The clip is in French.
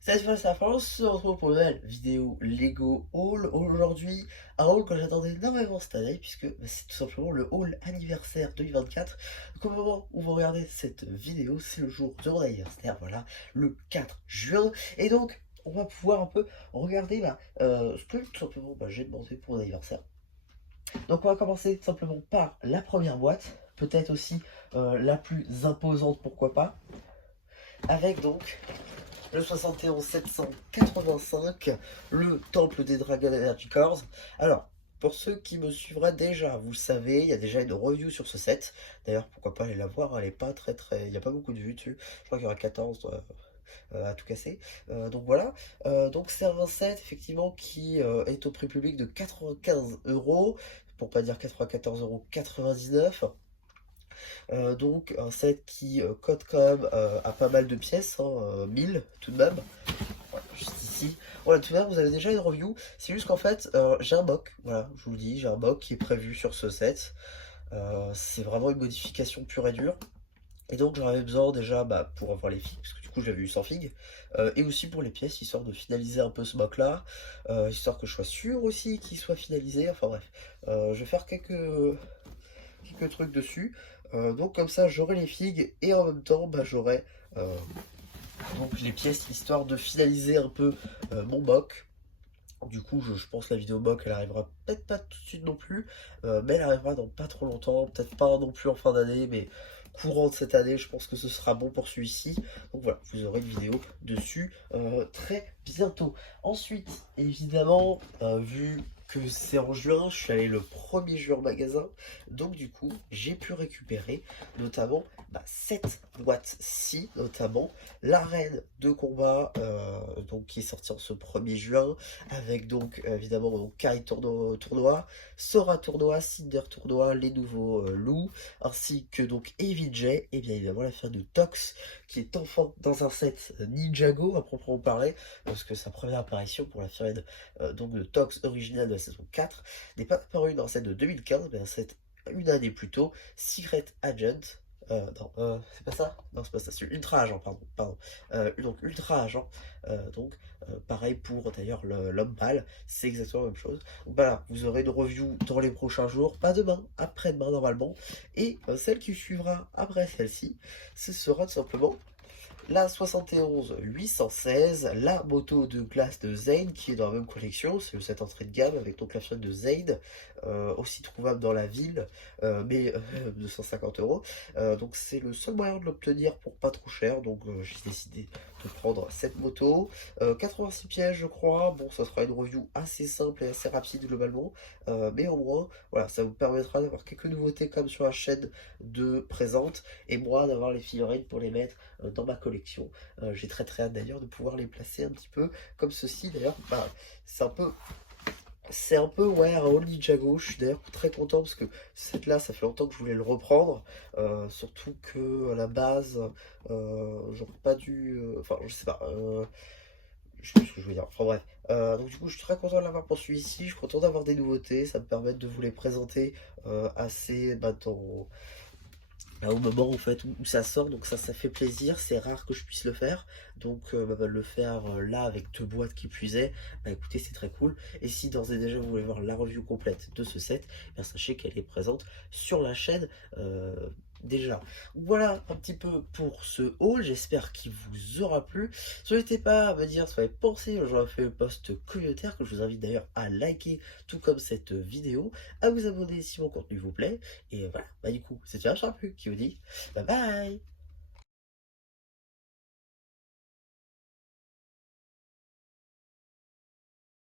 Cette fois c'est la fin, on se retrouve pour une nouvelle vidéo Lego Haul. Aujourd'hui, un haul que j'attendais énormément cette année, puisque c'est tout simplement le haul anniversaire 2024. Donc au moment où vous regardez cette vidéo, c'est le jour de mon anniversaire, voilà, le 4 juin. Et donc, on va pouvoir un peu regarder ce que tout simplement j'ai demandé pour mon anniversaire. Donc on va commencer tout simplement par la première boîte, peut-être aussi la plus imposante, pourquoi pas, avec donc le 71 785, le temple des Dragon Energy Cores. Alors, pour ceux qui me suivraient déjà, vous le savez, il y a déjà une review sur ce set. D'ailleurs, pourquoi pas aller la voir, elle est pas très... Il n'y a pas beaucoup de vues dessus. Je crois qu'il y aura 14 à tout casser. Donc voilà. Donc c'est un set, effectivement, qui est au prix public de 95 euros, pour pas dire 94,99 €. Donc un set qui cote quand même à pas mal de pièces, hein, 1000 tout de même. Voilà, juste ici. Voilà, tout de même, vous avez déjà une review. C'est juste qu'en fait, j'ai un mock. Voilà, je vous le dis, j'ai un mock qui est prévu sur ce set. C'est vraiment une modification pure et dure. Et donc j'en avais besoin déjà pour avoir les figues, parce que du coup j'avais eu 100 figues, et aussi pour les pièces, histoire de finaliser un peu ce mock là, histoire que je sois sûr aussi qu'il soit finalisé, enfin bref. Je vais faire quelques trucs dessus. Donc comme ça j'aurai les figues et en même temps j'aurai donc les pièces histoire de finaliser un peu mon mock. Du coup je pense que la vidéo mock elle arrivera peut-être pas tout de suite non plus, mais elle arrivera dans pas trop longtemps, peut-être pas non plus en fin d'année, mais courant de cette année, je pense que ce sera bon pour celui-ci. Donc voilà, vous aurez une vidéo dessus très bientôt. Ensuite, évidemment, vu que c'est en juin, je suis allé le 1er juin au magasin, donc du coup, j'ai pu récupérer notamment cette boîte-ci, notamment l'arène de combat donc, qui est sortie en ce 1er juin, avec donc évidemment donc, Kai tournoi, Sora tournoi, Cinder tournoi, les nouveaux loups, ainsi que donc EVJ, et bien évidemment la fin de Tox, qui est enfin dans un set Ninjago à proprement parler, parce que sa première apparition pour la firme donc de Tox originale de la saison 4 n'est pas apparue dans un set de 2015, mais un set une année plus tôt, Secret Agent. Non, c'est pas ça? Non, c'est pas ça, c'est Ultra Agent, pardon. Donc Ultra Agent, donc pareil pour d'ailleurs l'homme pâle, c'est exactement la même chose. Donc voilà, vous aurez une review dans les prochains jours, pas demain, après-demain normalement. Et celle qui suivra après celle-ci, ce sera tout simplement la 71 816, la moto de glace de Zane qui est dans la même collection, c'est le set entrée de gamme avec donc la firme de Zane, aussi trouvable dans la ville, mais 250 euros. Donc c'est le seul moyen de l'obtenir pour pas trop cher, donc j'ai décidé de prendre cette moto. 86 pièges je crois, bon ça sera une review assez simple et assez rapide globalement, mais au moins voilà, ça vous permettra d'avoir quelques nouveautés comme sur la chaîne de présente, et moi d'avoir les figurines pour les mettre dans ma collection. J'ai très hâte d'ailleurs de pouvoir les placer un petit peu comme ceci. D'ailleurs, c'est un peu ouais, un All Ninjago. Je suis d'ailleurs très content parce que cette là, ça fait longtemps que je voulais le reprendre. Surtout que à la base, j'aurais pas dû. Enfin, je sais pas. Je sais plus ce que je veux dire. Enfin bref. Donc du coup, je suis très content de l'avoir pour celui-ci. Je suis content d'avoir des nouveautés. Ça me permet de vous les présenter assez au moment en fait où ça sort, donc ça fait plaisir, c'est rare que je puisse le faire, donc le faire là avec deux boîtes qui puisaient, écoutez c'est très cool. Et si d'ores et déjà vous voulez voir la review complète de ce set, sachez qu'elle est présente sur la chaîne déjà. Voilà un petit peu pour ce haul, j'espère qu'il vous aura plu. N'hésitez pas à me dire ce que vous avez pensé, j'aurais fait le post communautaire que je vous invite d'ailleurs à liker, tout comme cette vidéo, à vous abonner si mon contenu vous plaît. Et voilà, du coup, c'est déjà plus qui vous dit bye bye.